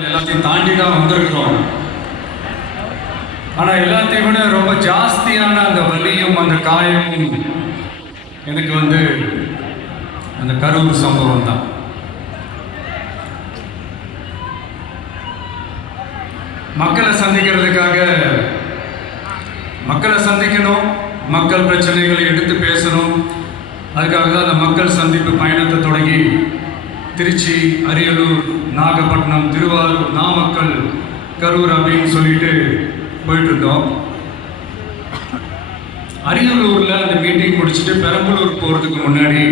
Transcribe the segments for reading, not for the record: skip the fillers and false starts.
எல்லாத்தையும் தாண்டி தான் வந்திருக்கிறோம். ஆனால் எல்லாத்தையும் விட ரொம்ப ஜாஸ்தியான அந்த வலியும் அந்த காயமும் எனக்கு அந்த கரூர் சம்பவம் தான். மக்களை சந்திக்கணும், மக்கள் பிரச்சனைகளை எடுத்து பேசணும். அதுக்காக தான் அந்த மக்கள் சந்திப்பு பயணத்தை தொடங்கி திருச்சி, அரியலூர், நாகப்பட்டினம், திருவாரூர், நாமக்கல், கரூர் அப்படின்னு சொல்லிட்டு போயிட்டு இருந்தோம். அரியலூரில் அந்த மீட்டிங் முடிச்சுட்டு பெரம்பலூர் போகிறதுக்கு முன்னாடி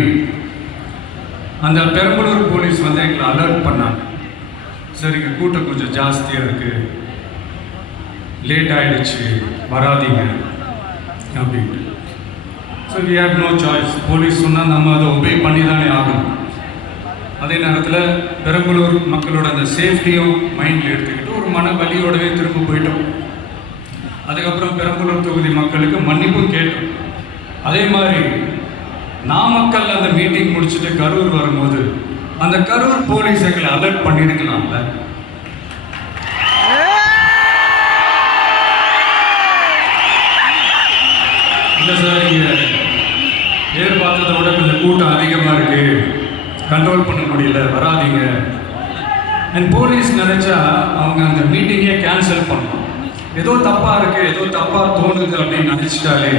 அந்த பெரம்பலூர் போலீஸ் எங்களை அலர்ட் பண்ணாங்க. சரிங்க, கூட்டம் கொஞ்சம் ஜாஸ்தியாக இருக்குது, லேட் ஆகிடுச்சு, வராதிங்க அப்படின்ட்டு. So we have no choice. Police சொன்னால் நம்ம அதை ஒபே பண்ணி தானே ஆகணும். அதே நேரத்தில் பெரம்பலூர் மக்களோட அந்த சேஃப்டியும் மைண்டில் எடுத்துக்கிட்டு ஒரு மன வலியோடவே திரும்ப போயிட்டோம். அதுக்கப்புறம் பெரம்பலூர் தொகுதி மக்களுக்கு மன்னிப்பும் கேட்டோம். அதே மாதிரி நாமக்கல் அந்த மீட்டிங் முடிச்சுட்டு கரூர் வரும்போது அந்த கரூர் போலீஸ் எங்களை அலர்ட் பண்ணியிருக்கலாம்ல. இல்லை சார், இங்கே எதிர்பார்த்ததை விட கொஞ்சம் கூட்டம் அதிகமாக இருக்கு, கண்ட்ரோல் பண்ண முடியல, வராதிங்க. அண்ட் போலீஸ் நினைச்சா அவங்க அந்த மீட்டிங்கே கேன்சல் பண்ணணும். ஏதோ தப்பா இருக்கு, ஏதோ தப்பா தோணுது அப்படின்னு நினைச்சிட்டாலே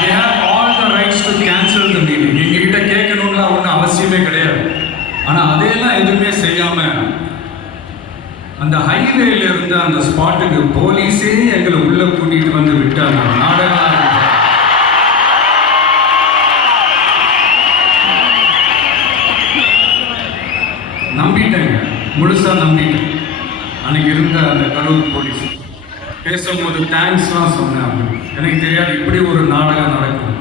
they have all the rights to cancel the meeting. எங்ககிட்ட கேட்கணும்லாம் ஒன்றும் அவசியமே கிடையாது. ஆனால் அதையெல்லாம் எதுவுமே செய்யாம அந்த ஹைவேல இருந்த அந்த ஸ்பாட்டுக்கு போலீஸே எங்களை உள்ள கூட்டிட்டு வந்து விட்டாங்க. நாடகம் நம்பிட்டேங்க, முழுசா நம்பிட்டேன். அன்னைக்கு இருந்த அந்த கரூர் போலீஸ் பேசும்போது தேங்க்ஸ்லாம் சொன்னேன். அப்படி எனக்கு தெரியாது இப்படி ஒரு நாடகம் நடக்கும்.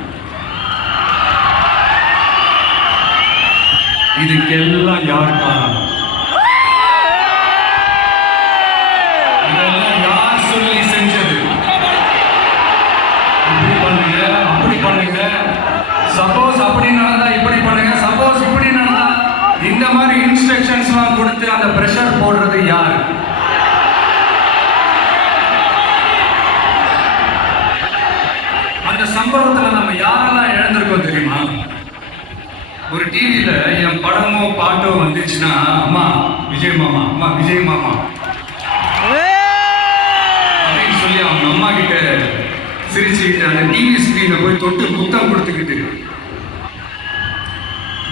இதுக்கெல்லாம் யார் காரணம்? இதெல்லாம் யார் சொல்லி செஞ்சது? இப்படி பண்ணுங்க, அப்படி பண்ணுங்க, சப்போஸ் அப்படி நடந்தா இப்படி பண்ணுங்க, சப்போஸ் இப்படி நடந்தா இந்த மாதிரி இன்ஸ்ட்ரக்ஷன்ஸ்லாம் கொடுத்து அந்த பிரஷர் போடுறது யார்? அந்த சம்பவத்தில் நம்ம யாரெல்லாம் இழந்திருக்கோம் தெரியுமா? ஒரு டிவியில என் படமோ பாட்டோ வந்துச்சுன்னா, அம்மா விஜய் மாமா, அம்மா விஜய் மாமா அப்படின்னு சொல்லி அவங்க அம்மா கிட்ட சிரிச்சுக்கிட்டு அந்த டிவி ஸ்கிரீனை போய் தொட்டு முத்தம் கொடுத்துக்கிட்டு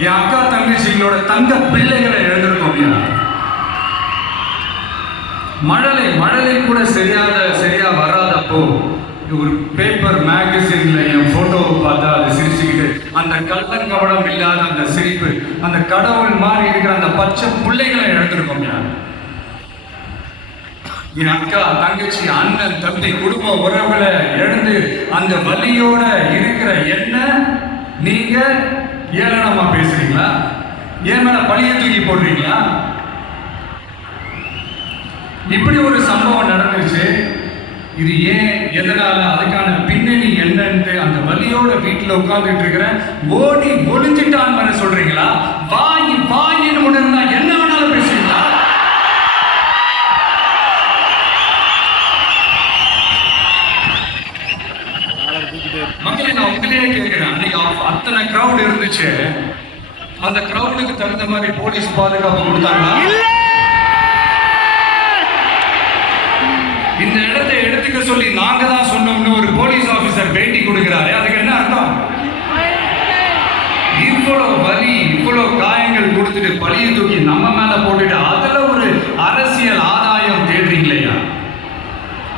என் அக்கா தங்கச்சிகளோட தங்க பிள்ளைகளை இழந்திருக்கோம். மழலை கூட சரியா வராதப்போ ஒரு பேப்பர் மேகசின்ல என் போட்டோவை பார்த்தா அது சிரிச்சுக்கிட்டு அந்த கள்ளங்கவடம் இல்லாத அந்த சிரிப்பு, அந்த கடவுள் மாதிரி இருக்கிற அந்த பச்சை பிள்ளைகளை இழந்திருக்கோம். என் அக்கா தங்கச்சி, அண்ணன், தம்பி, குடும்ப உறவுகளை இழந்து அந்த வலியோட இருக்கிற என்ன நீங்க ஏளனமா பேசுறீங்களா? ஏன் மேல பழிய தூக்கி போடுறீங்களா? இப்படி ஒரு சம்பவம் நடந்துச்சு. இது ஏன், எதனால, அதுக்கான பின்னணி என்னன்னு அந்த வலியோட வீட்டுல உட்கார்ந்துட்டு இருக்கிற ஓடி ஒளிஞ்சிட்டான்னு வர சொல்றீங்களா? வாயின்னு உணர்ந்தா என்ன வேணாலும் பேசுறீங்களா? மக்களை நான் உங்களையே கேட்கிறேன். அன்னைக்கு அத்தனை கிரௌட் இருந்துச்சு, அந்த கிரௌடுக்கு தகுந்த மாதிரி போலீஸ் பாதுகாப்பு கொடுத்தாங்களா? இந்த இடத்தை எடுத்துக்க சொல்லி நாங்க தான் சொன்னோம்னு ஒரு போலீஸ் ஆபீசர் பேட்டி கொடுக்கிறாரு. அதுக்கு என்ன அர்த்தம்? இவ்வளவு வலி, இவ்வளவு காயங்கள் கொடுத்துட்டு பழிய தூக்கி நம்ம மேல போட்டுட்டு அதுல ஒரு அரசியல் ஆதாயம் தேடுறீங்களா?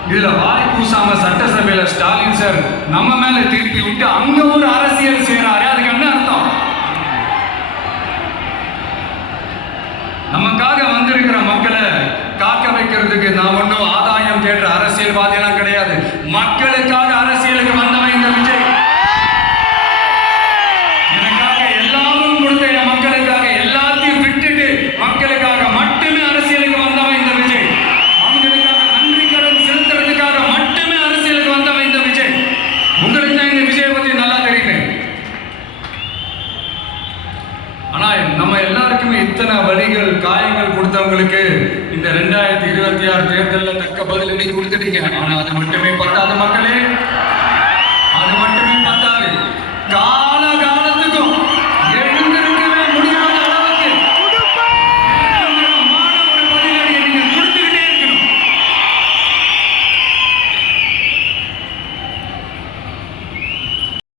இதுல வாய் பூசாம சட்டசபையில ஸ்டாலின் சார் நம்ம மேல திருப்பி விட்டு அங்க ஒரு அரசியல் செய்யறாரு. அதுக்கு என்ன அர்த்தம்? நமக்காக வந்திருக்கிற மக்களை காக்க வைக்கிறதுக்கு நான் ஒன்றும் ஆதாயம் தேடுற அரசியல்வாதியெல்லாம் கிடையாது. மக்களுக்காக அரசியலுக்கு வந்தவன் இந்த விஜய். எனக்காக எல்லாமும் கொடுத்த என் மக்களுக்காக எல்லாத்தையும் விட்டுட்டு மக்களுக்காக மட்டுமே அரசியலுக்கு வந்தவன் இந்த விஜய். அவங்களுக்காக நன்றி கடன் செலுத்துறதுக்காக மட்டுமே அரசியலுக்கு வந்தவன் இந்த விஜய். உங்களுக்கு தான் இந்த விஜய் பத்தி நல்லா தெரியுமே. ஆனா காயம். நம்ம எல்லாருக்குமே இத்தனை வலிகள் காயங்கள் கொடுத்தவங்களுக்கு இந்த 2026 தேர்தலில் தக்க பதிலடி கொடுத்துட்டீங்க. ஆனா அது மட்டுமே பத்தாது மக்களே, அது மட்டுமே பத்தாது.